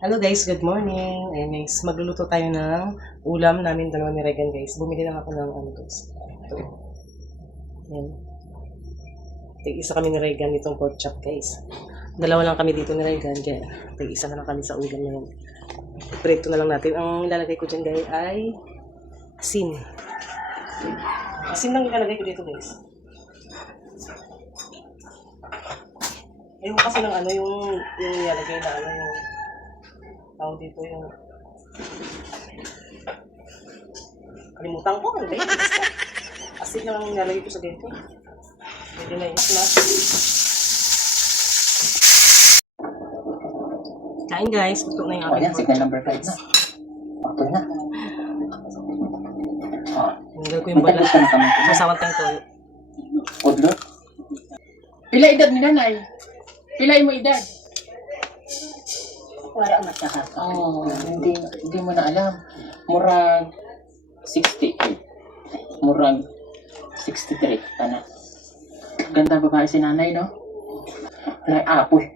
Hello guys, good morning. Ayan guys, magluluto tayo ng ulam namin dalawa ni Regan guys. Bumili lang ako ng ano guys. Ito. Ayan. Tig-isa kami ni Regan itong pork chop guys. Dalawa lang kami dito ni Regan. Kaya tig-isa na lang kami sa ulam na yun. Prito na lang natin. Ang ilalagay ko dyan guys ay asin. Asin lang ilalagay ko dito guys. Ayun kasi ng ano yung ilalagay na ano yung tao dito yung kalimutan ko ano ba yun? Asin lang ang nilalagay ko sa dito. Pwede na yun na. Kain guys, gusto na yung aking yan, signal number 5 na. Okay na. Nilagay ko yung balat. Sasawat tayong toyo. Odlo? Pila edad ni nanay? Pila mo edad? Wala matahaka. Hindi mo na alam. Murag 68. Murag 63. Ganda babae si nanay, no? Like apoy.